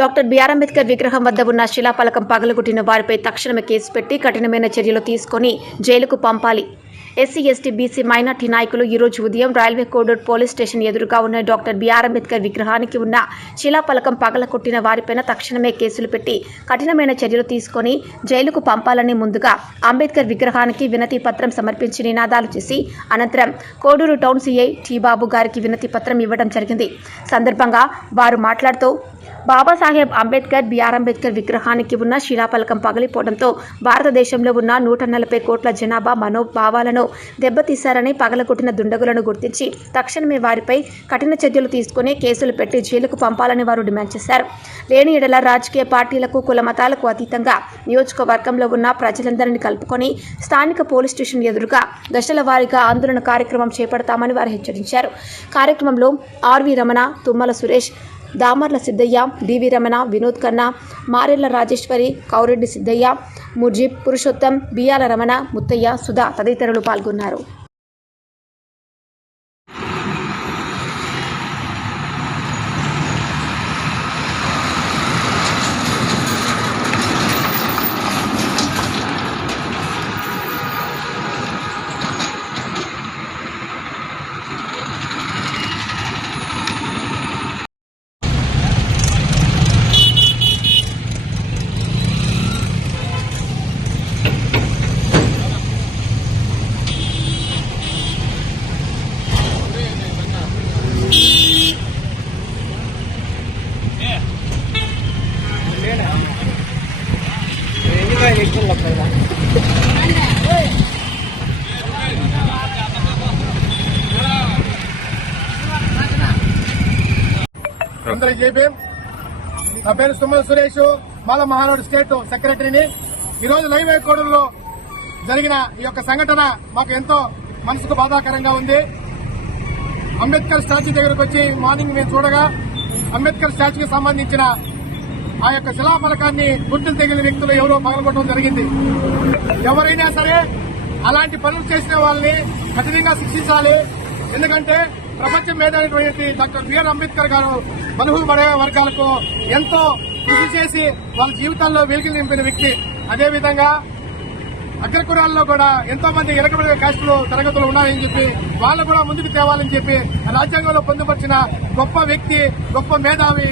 Doctor BR Ambedkar విగ్రహం వద్ద ఉన్న శిలాఫలకం పగలగొట్టిన వారిపై తక్షణమే కేసు పెట్టి కఠినమైన చర్యలు తీసుకొని జైలుకు పంపాలి. ఎస్సీ ఎస్టీ బీసీ మైనార్టీ నాయకులు ఈరోజు ఉదయం రైల్వే కోడూర్ పోలీస్ స్టేషన్ ఎదురుగా ఉన్న డాక్టర్ బిఆర్ అంబేద్కర్ విగ్రహానికి ఉన్న శిలాఫలకం పగలకొట్టిన వారిపైన తక్షణమే కేసులు పెట్టి కఠినమైన చర్యలు తీసుకొని జైలుకు పంపాలని ముందుగా అంబేద్కర్ విగ్రహానికి వినతి పత్రం సమర్పించి నినాదాలు చేసి అనంతరం Koduru town CI T Babu గారికి వినతి పత్రం ఇవ్వడం జరిగింది. సందర్భంగా వారు మాట్లాడుతూ బాబాసాహెబ్ అంబేద్కర్ బిఆర్ అంబేద్కర్ విగ్రహానికి ఉన్న శిలాఫలకం పగిలిపోవడంతో భారతదేశంలో ఉన్న నూట నలభై కోట్ల జనాభా మనోభావాలను దెబ్బతీశారని పగలగొట్టిన దుండగులను గుర్తించి తక్షణమే వారిపై కఠిన చర్యలు తీసుకుని కేసులు పెట్టి జైలుకు పంపాలని వారు డిమాండ్ చేశారు. లేని ఎడల రాజకీయ పార్టీలకు కుల మతాలకు అతీతంగా నియోజకవర్గంలో ఉన్న ప్రజలందరినీ కలుపుకొని స్థానిక పోలీస్ స్టేషన్ ఎదురుగా దశల వారీగా ఆందోళన కార్యక్రమం చేపడతామని వారు హెచ్చరించారు. కార్యక్రమంలో ఆర్వి రమణ తుమ్మల సురేష్ దామర్ల సిద్ధయ్య డివి రమణ వినోద్ ఖన్నా మారెళ్ళ రాజేశ్వరి కౌరెడ్డి సిద్ధయ్య ముజీబ్ పురుషోత్తం బియాల రమణ ముత్తయ్య సుధా తదితరులు పాల్గొన్నారు. అందరికి చెప్పి నా పేరు సుమన్ సురేష్. మాల మహానాడు స్టేట్ సెక్రటరీని. ఈ రోజు లైవ్ కోడూరులో జరిగిన ఈ యొక్క సంఘటన మాకు ఎంతో మనసుకు బాధాకరంగా ఉంది. అంబేద్కర్ స్టాచ్యూ దగ్గరకు వచ్చి మార్నింగ్ మేము చూడగా అంబేద్కర్ స్టాచ్యూకి సంబంధించిన ఆ యొక్క శిలాఫలకాన్ని గుర్తులు తెగిన వ్యక్తులు ఎవరో పగలగొట్టడం జరిగింది. ఎవరైనా సరే అలాంటి పనులు చేసిన వాళ్ళని కఠినంగా శిక్షించాలి. ఎందుకంటే ప్రపంచం మేధావిటువంటి డాక్టర్ బిఆర్ అంబేద్కర్ గారు బలుహు పడే వర్గాలకు ఎంతో కృషి చేసి వాళ్ళ జీవితాల్లో వెలుగులు నింపిన వ్యక్తి. అదేవిధంగా అగ్రకురాల్లో కూడా ఎంతో మంది ఎరకబడిన కాస్టులు తరగతులు ఉన్నాయని చెప్పి వాళ్ళు కూడా ముందుకు తేవాలని చెప్పి రాజ్యాంగంలో పొందుపరిచిన గొప్ప వ్యక్తి గొప్ప మేధావి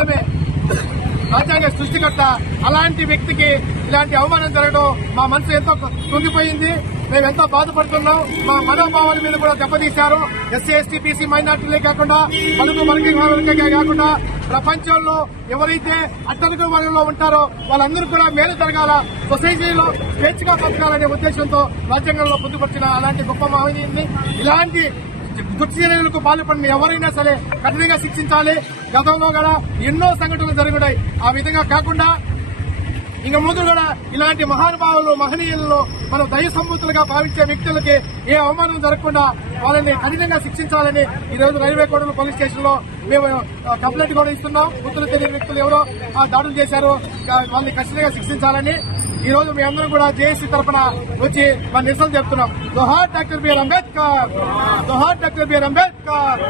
ఏమే? రాజ్యాంగ సృష్టికర్త అలాంటి వ్యక్తికి ఇలాంటి అవమానం జరగడం మా మనసు ఎంతో కుంగిపోయింది. మేము ఎంతో బాధపడుతున్నాం. మా మనోభావాల మీద కూడా దెబ్బతీశారు. ఎస్సీ ఎస్టీ బీసీ మైనార్టీలే కాకుండా పలుకు వర్గీకరణకే కాకుండా ప్రపంచంలో ఎవరైతే అట్టడుగు వర్గంలో ఉంటారో వాళ్ళందరూ కూడా మేలు జరగాల సొసైటీలో స్వేచ్ఛగా బతకాలనే ఉద్దేశంతో రాజ్యాంగంలో పొందుపరిచిన అలాంటి గొప్ప మహనీయుని ఇలాంటి దుశ్చర్యలకు పాల్పడిన ఎవరైనా సరే కఠినంగా శిక్షించాలి. గతంలో కూడా ఎన్నో సంఘటనలు జరుగుతాయి ఆ విధంగా కాకుండా ఇంక ముందు కూడా ఇలాంటి మహానుభావులు మహనీయులను మనం దయ సంబూతులుగా భావించే వ్యక్తులకి ఏ అవమానం జరగకుండా వాళ్ళని కఠినంగా శిక్షించాలని ఈ రోజు రైల్వే కోడలు పోలీస్ స్టేషన్లో మేము కంప్లైంట్ కూడా ఇస్తున్నాం. గుర్తులు తెలియని వ్యక్తులు ఎవరో దాడులు చేశారు. వాళ్ళని ఖచ్చితంగా శిక్షించాలని ఈ రోజు మీ అందరం కూడా జేఏసీ తరఫున వచ్చి మన నిరసన చెప్తున్నాం. దొహార్ డాక్టర్ బిఆర్ అంబేద్కర్ దొహార్ డాక్టర్ బిఆర్ అంబేద్కర్